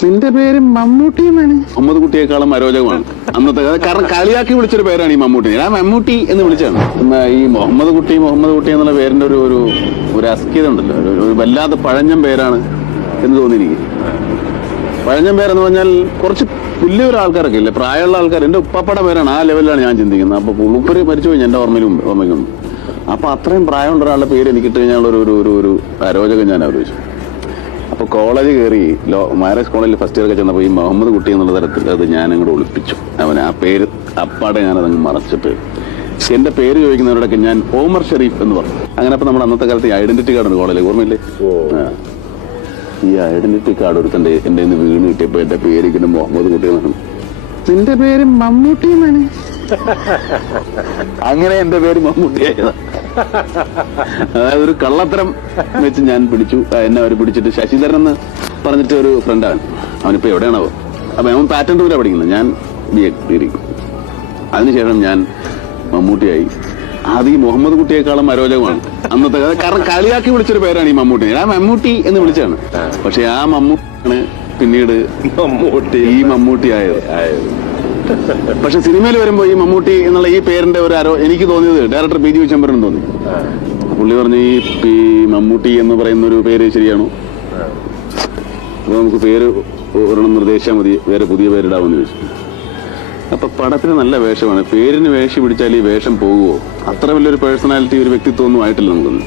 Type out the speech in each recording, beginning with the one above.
നിന്റെ പേര് മമ്മൂട്ടി എന്നാണ്. മുഹമ്മദ് കുട്ടിയേക്കാളും അരോചകമാണ് അന്നത്തെ. കാരണം കളിയാക്കി വിളിച്ചൊരു പേരാണ് ഈ മമ്മൂട്ടി. ഞാൻ മമ്മൂട്ടി എന്ന് വിളിച്ചാണ്. ഈ മുഹമ്മദ് കുട്ടി എന്നുള്ള പേരിന്റെ ഒരു അസ്കിത ഉണ്ടല്ലോ, ഒരു വല്ലാതെ പഴഞ്ഞം പേരാണ് എന്ന് തോന്നി എനിക്ക്. പഴഞ്ഞം പേരെന്ന് പറഞ്ഞാൽ കുറച്ച് വലിയ ഒരു ആൾക്കാരൊക്കെ ഇല്ലേ, പ്രായമുള്ള ആൾക്കാർ. എന്റെ ഉപ്പാപ്പയുടെ പേരാണ്, ആ ലെവലിലാണ് ഞാൻ ചിന്തിക്കുന്നത്. അപ്പൊ പുള്ളിപ്പര് മരിച്ചുപോയി എന്റെ ഓർമ്മയ്ക്കുണ്ട്. അപ്പൊ അത്രയും പ്രായമുള്ള ഒരാളുടെ പേര് എനിക്കിട്ട് കഴിഞ്ഞാൽ ഒരു അരോചകം ഞാൻ ആലോചിച്ചു. അപ്പൊ കോളേജ് കയറി മാരേജ് കോളേജിൽ ഫസ്റ്റ് ഇയർ ഒക്കെ ചെന്നപ്പോൾ ഈ മുഹമ്മദ് കുട്ടി എന്നുള്ള തരത്തിൽ അത് ഞാൻ അങ്ങോട്ട് ഒളിപ്പിച്ചു. ആ പേര് അപ്പാടെ ഞാനതങ്ങ് മറച്ചിട്ട് എന്റെ പേര് ചോദിക്കുന്നവരോടൊക്കെ ഞാൻ ഓമർ ഷെരീഫ് എന്ന് പറഞ്ഞു. അങ്ങനെ അപ്പൊ നമ്മുടെ അന്നത്തെ കാലത്ത് ഈ ഐഡന്റിറ്റി കാർഡ് ഉണ്ട് കോളേജിൽ, ഓർമ്മയില്ലേ? ഈ ഐഡന്റിറ്റി കാർഡ് ഒരുത്തന്റെ എന്റെ വീണ് കിട്ടിയപ്പോ എന്റെ പേര് ഇങ്ങനെ മുഹമ്മദ് കുട്ടി എന്നാണ്. നിന്റെ പേര് മമ്മൂട്ടി എന്നാണ്. അങ്ങനെ എന്റെ പേര് മമ്മൂട്ടിയായത്. അതായത് ഒരു കള്ളത്തരം വെച്ച് ഞാൻ പിടിച്ചു. എന്നെ അവർ പിടിച്ചിട്ട് ശശിധരൻ എന്ന് പറഞ്ഞിട്ട് ഒരു ഫ്രണ്ടാണ്, അവനിപ്പോ എവിടെയാണാവോ. അപ്പൊ അവൻ പാറ്റേൺ ടൂരാ പഠിക്കുന്നത്, ഞാൻ BA ഡിഗ്രി. അതിനുശേഷം ഞാൻ മമ്മൂട്ടിയായി. അത് ഈ മുഹമ്മദ് കുട്ടിയേക്കാളും അരോചകമാണ് അന്നത്തെ. കാരണം കളിയാക്കി വിളിച്ചൊരു പേരാണ് ഈ മമ്മൂട്ടി. ഞാൻ മമ്മൂട്ടി എന്ന് വിളിച്ചാണ്. പക്ഷെ ആ മമ്മൂട്ടിയാണ് പിന്നീട് ഈ മമ്മൂട്ടി ആയത്. പക്ഷെ സിനിമയിൽ വരുമ്പോ ഈ മമ്മൂട്ടി എന്നുള്ള ഈ പേരിന്റെ എനിക്ക് തോന്നിയത് ഡയറക്ടർ PG വിശ്വംഭരൻ തോന്നി. പുള്ളി പറഞ്ഞു ഈ മമ്മൂട്ടി എന്ന് പറയുന്ന ഒരു പേര് ശരിയാണോ, അപ്പൊ നമുക്ക് പേര് ഒരെണ്ണം നിർദ്ദേശിച്ചാൽ മതി, വേറെ പുതിയ പേരിടാമെന്ന് ചോദിച്ചു. അപ്പൊ പടത്തിന് നല്ല വേഷമാണ്, പേരിന് വേഷം പിടിച്ചാൽ ഈ വേഷം പോകുമോ? അത്ര വലിയൊരു പേഴ്സണാലിറ്റി, ഒരു വ്യക്തിത്വം ഒന്നും ആയിട്ടില്ല നമുക്കൊന്നും.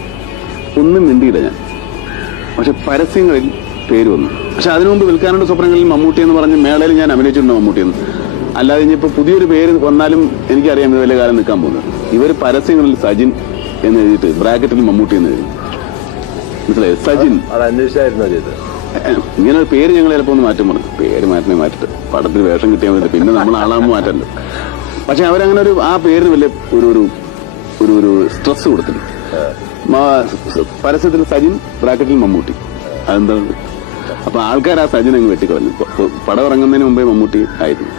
ഒന്നും മിണ്ടിയില്ല ഞാൻ. പക്ഷെ പരസ്യങ്ങളിൽ പേര് വന്നു. പക്ഷെ അതിനു മുമ്പ് വിൽക്കാനുള്ള സ്വപ്നങ്ങളിൽ മമ്മൂട്ടി എന്ന് പറഞ്ഞ് മേളയിൽ ഞാൻ അഭിനയിച്ചിട്ടുണ്ട് മമ്മൂട്ടിയെന്ന്. അല്ലാതെ ഇനിയിപ്പോ പുതിയൊരു പേര് വന്നാലും എനിക്കറിയാം ഇത് വലിയ കാലം നിൽക്കാൻ പോകുന്നത്. ഇവർ പരസ്യങ്ങളിൽ സജിൻ എന്ന് എഴുതിയിട്ട് ബ്രാക്കറ്റിൽ മമ്മൂട്ടി എന്ന് എഴുതി. മനസ്സിലായി? സജിൻ. ഇങ്ങനെ ഒരു പേര് ഞങ്ങൾ ചിലപ്പോൾ ഒന്ന് മാറ്റം പറഞ്ഞു. പേര് മാറ്റിട്ട് പടത്തിൽ വേഷം കിട്ടിയാൽ മതി, പിന്നെ നമ്മൾ ആളാകുമ്പോൾ മാറ്റല്ലോ. പക്ഷെ അവരങ്ങനെ ആ പേരിന് വലിയ ഒരു സ്ട്രെസ് കൊടുത്തില്ല. പരസ്യത്തിൽ സജിൻ ബ്രാക്കറ്റിൽ മമ്മൂട്ടി. അതെന്താണ്? അപ്പൊ ആൾക്കാർ ആ സജിൻ അങ്ങ് വെട്ടിക്കളഞ്ഞു. പടം ഇറങ്ങുന്നതിന് മുമ്പേ മമ്മൂട്ടി ആയിരുന്നു.